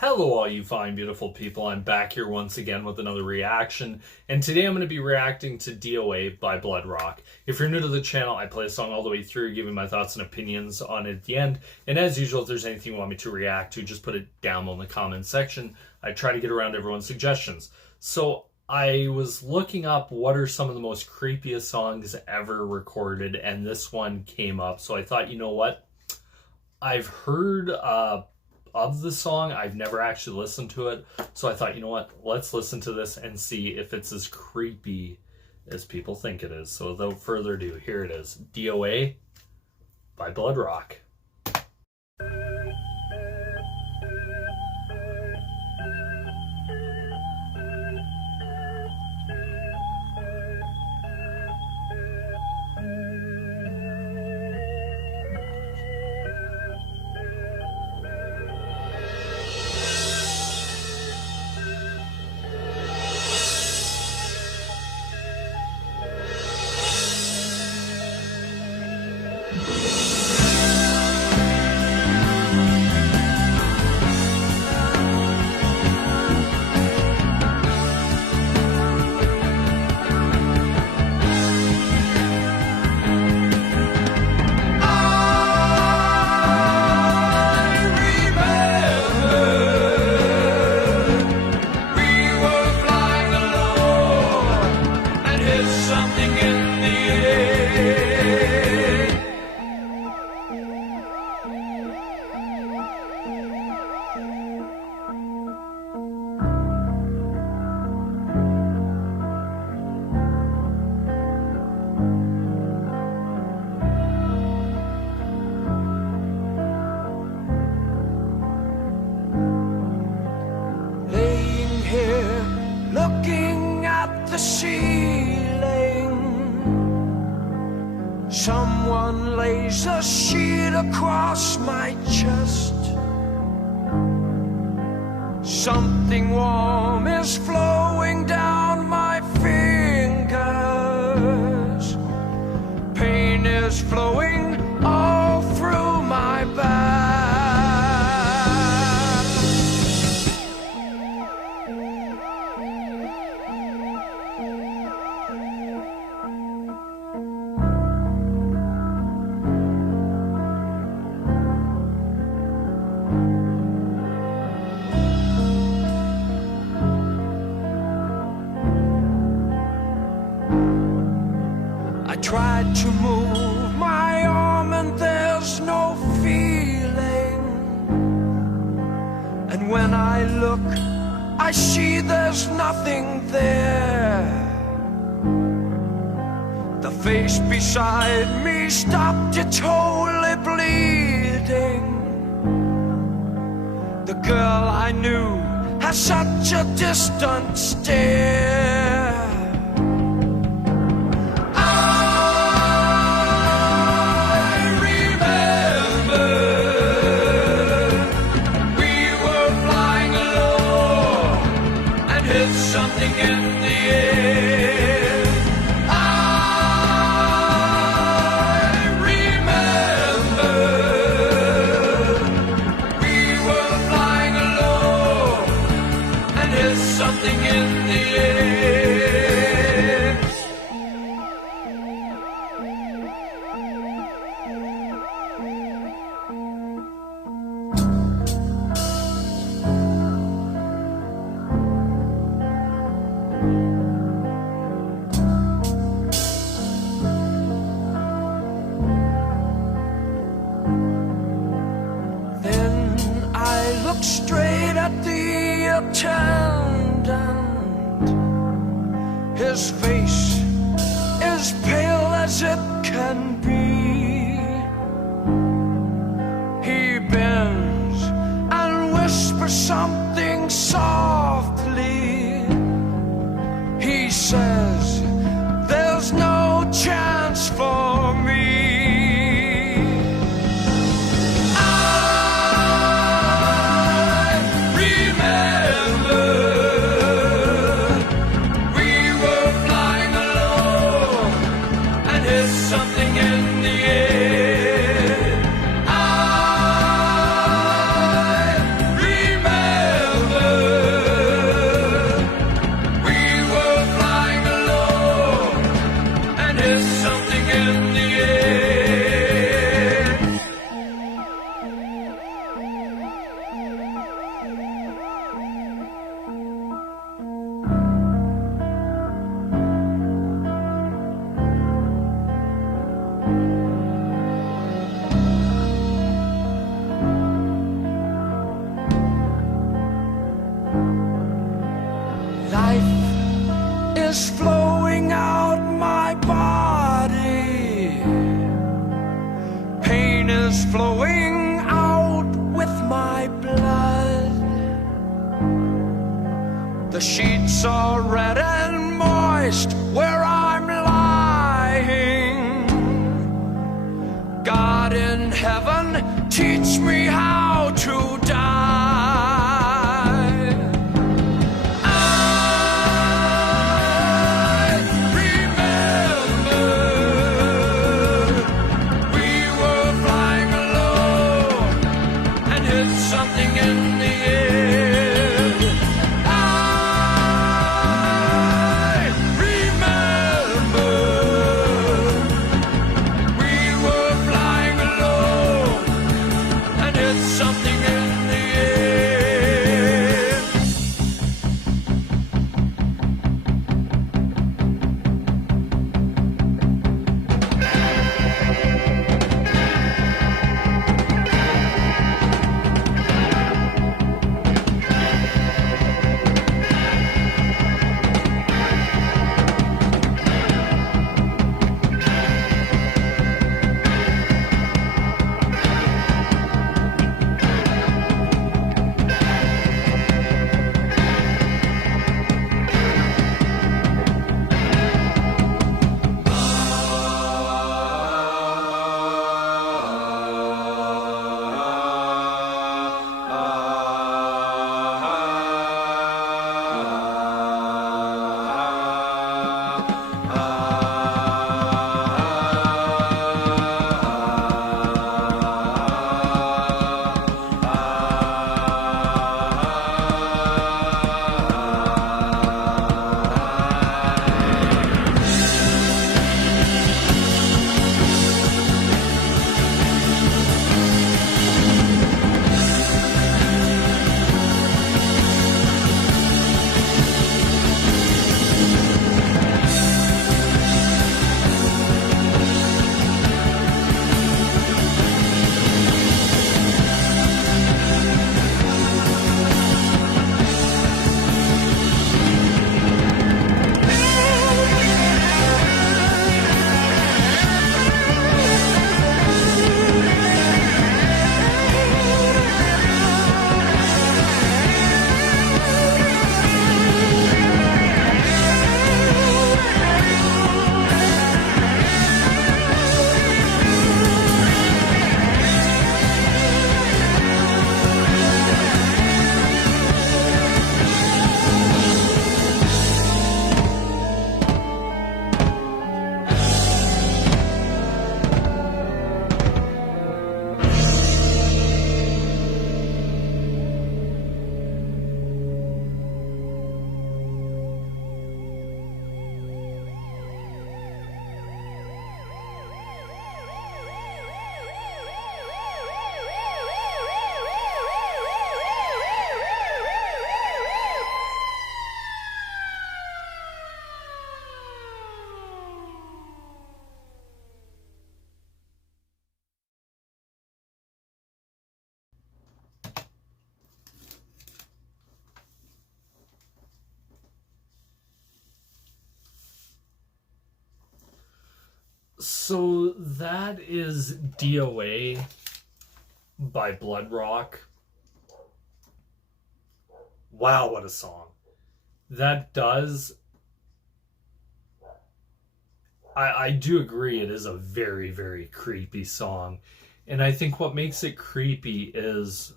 Hello all you fine beautiful people, I'm back here once again with another reaction, and today I'm going to be reacting to D.O.A. by Bloodrock. If you're new to the channel, I play a song all the way through, giving my thoughts and opinions on it at the end, and as usual, if there's anything you want me to react to, just put it down in the comments section. I try to get around everyone's suggestions. So I was looking up what are some of the most creepiest songs ever recorded, and this one came up, so I thought, you know what? I've heard of the song. I've never actually listened to it. So I thought, you know what? Let's listen to this and see if it's as creepy as people think it is. So without further ado, here it is. D.O.A. by Bloodrock. Looking at the ceiling, someone lays a sheet across my chest. Something warm is flowing down my fingers. Pain is flowing all through my back. I tried to move my arm and there's no feeling. And when I look, I see there's nothing there. The face beside me stopped, it's wholly bleeding. The girl I knew has such a distant stare. Something in the air. I remember we were flying alone, and there's something in the air. Look straight at the attendant. His face is pale as it can be. He bends and whispers something softly. He says, "There's no chance for me." Something in the air. I remember is flowing out my body. Pain is flowing out with my blood. The sheets are red and moist where I'm lying. God in heaven, teach me how to die. Something in the air. I remember we were flying low and hit something in the air. So that is D.O.A. by Bloodrock. Wow, what a song. That does... I do agree it is a very, very creepy song. And I think what makes it creepy is...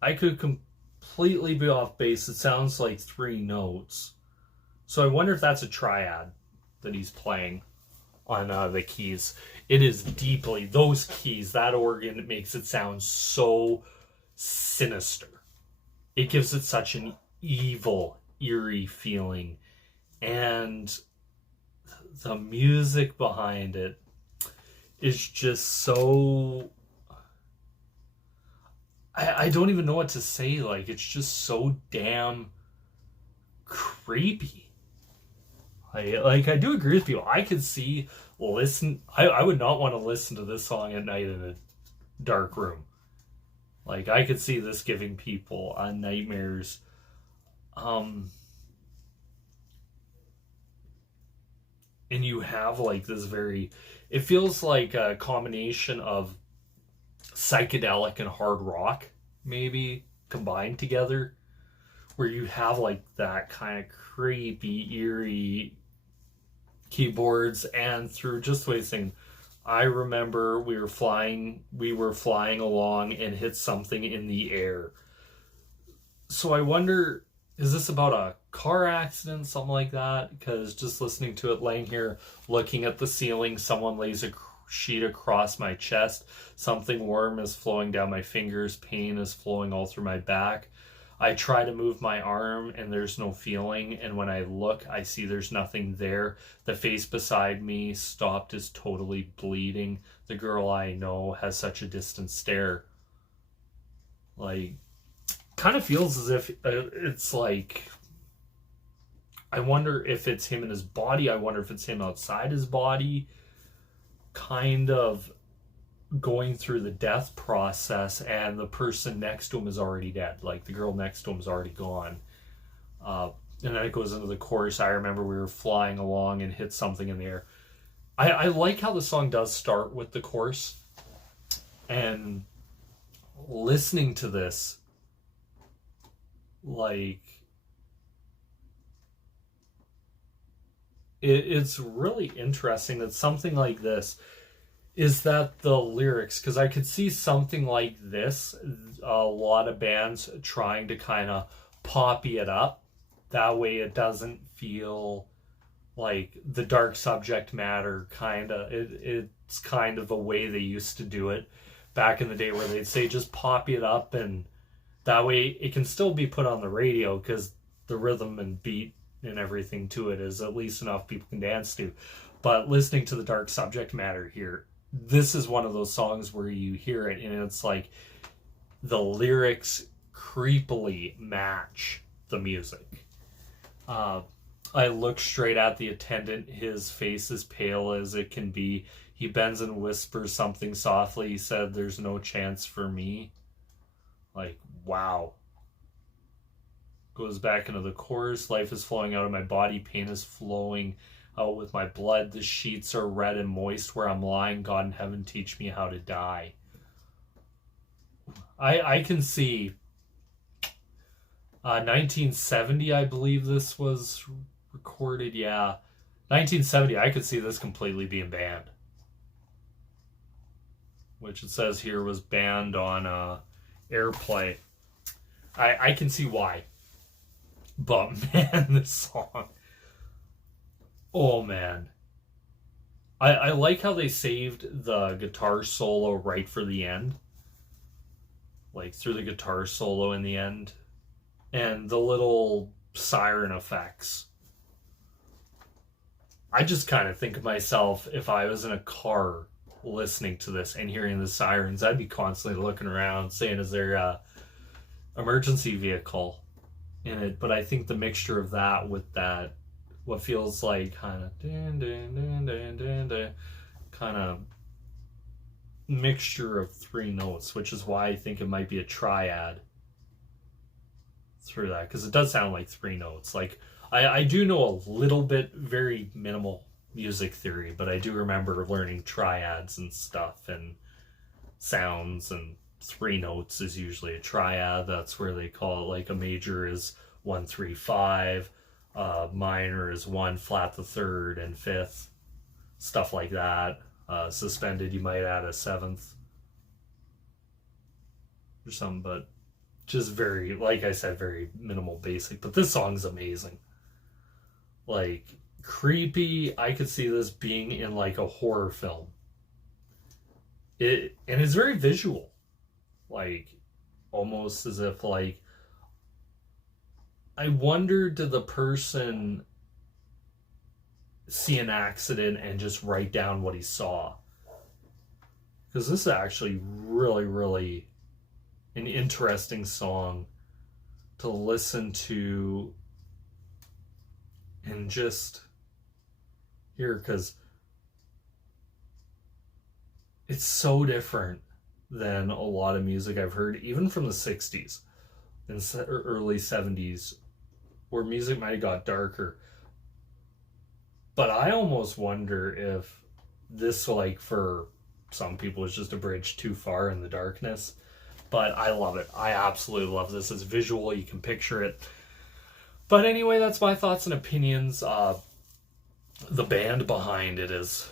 I could completely be off base. It sounds like 3 notes. So I wonder if that's a triad that he's playing on the keys. It is deeply, those keys, that organ, it makes it sound so sinister. It gives it such an evil, eerie feeling. And the music behind it is just so... I don't even know what to say. Like, it's just so damn creepy. I do agree with you. I could see, I would not want to listen to this song at night in a dark room. Like, I could see this giving people nightmares. and you have like this very, it feels like a combination of psychedelic and hard rock maybe combined together, where you have like that kind of creepy, eerie keyboards, and through just the way it's saying, I remember we were flying along and hit something in the air. So I wonder, is this about a car accident, something like that? Because just listening to it, laying here, looking at the ceiling, someone lays a sheet across my chest, something warm is flowing down my fingers, pain is flowing all through my back. I try to move my arm and there's no feeling, and when I look, I see there's nothing there. The face beside me stopped, is totally bleeding. The girl I know has such a distant stare. Like, kind of feels as if it's like, I wonder if it's him in his body, I wonder if it's him outside his body, kind of going through the death process, and the person next to him is already dead. Like, the girl next to him is already gone. And then it goes into the chorus. I remember we were flying along and hit something in the air. I like how the song does start with the chorus, and listening to this, like, it's really interesting that something like this is that the lyrics, because I could see something like this, a lot of bands trying to kind of poppy it up. That way it doesn't feel like the dark subject matter, kind of. It's kind of a way they used to do it back in the day, where they'd say just poppy it up, and that way it can still be put on the radio, because the rhythm and beat and everything to it is at least enough people can dance to. But listening to the dark subject matter here, this is one of those songs where you hear it and it's like the lyrics creepily match the music. I look straight at the attendant. His face is pale as it can be. He bends and whispers something softly. He said, "There's no chance for me." Like, wow. Goes back into the chorus. Life is flowing out of my body. Pain is flowing out with my blood. The sheets are red and moist where I'm lying. God in heaven, teach me how to die. I can see 1970, I believe this was recorded. Yeah, 1970. I could see this completely being banned, which it says here was banned on airplay. I can see why, but man, this song, oh man. I like how they saved the guitar solo right for the end. Like, through the guitar solo in the end. And the little siren effects. I just kind of think of myself, if I was in a car listening to this and hearing the sirens, I'd be constantly looking around saying, is there a emergency vehicle in it? But I think the mixture of that with that, what feels like kind of kind of mixture of three notes, which is why I think it might be a triad through that, because it does sound like three notes. Like, I do know a little bit, very minimal music theory, but I do remember learning triads and stuff and sounds, and three notes is usually a triad. That's where they call it, like, a major is 1 3 5, minor is 1 flat the third and fifth, stuff like that. Suspended, you might add a seventh or something, but just very, like I said, very minimal, basic. But this song's amazing. Like, creepy. I could see this being in like a horror film. And it's very visual, like almost as if, like, I wonder, did the person see an accident and just write down what he saw? Because this is actually really, really an interesting song to listen to and just hear, because it's so different than a lot of music I've heard, even from the 60s and early 70s, where music might have got darker. But I almost wonder if this, like, for some people is just a bridge too far in the darkness. But I love it. I absolutely love this. It's visual. You can picture it. But anyway, that's my thoughts and opinions. The band behind it is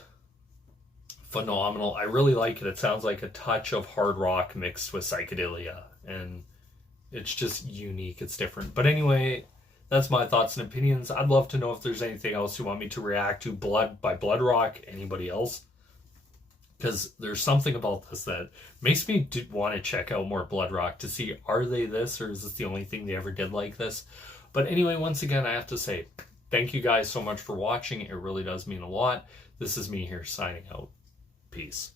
phenomenal. I really like it. It sounds like a touch of hard rock mixed with psychedelia. And it's just unique. It's different. But anyway, that's my thoughts and opinions. I'd love to know if there's anything else you want me to react to. Blood by Bloodrock. Anybody else? Because there's something about this that makes me want to check out more Bloodrock to see, are they this, or is this the only thing they ever did like this? But anyway, once again, I have to say, thank you guys so much for watching. It really does mean a lot. This is me here signing out. Peace.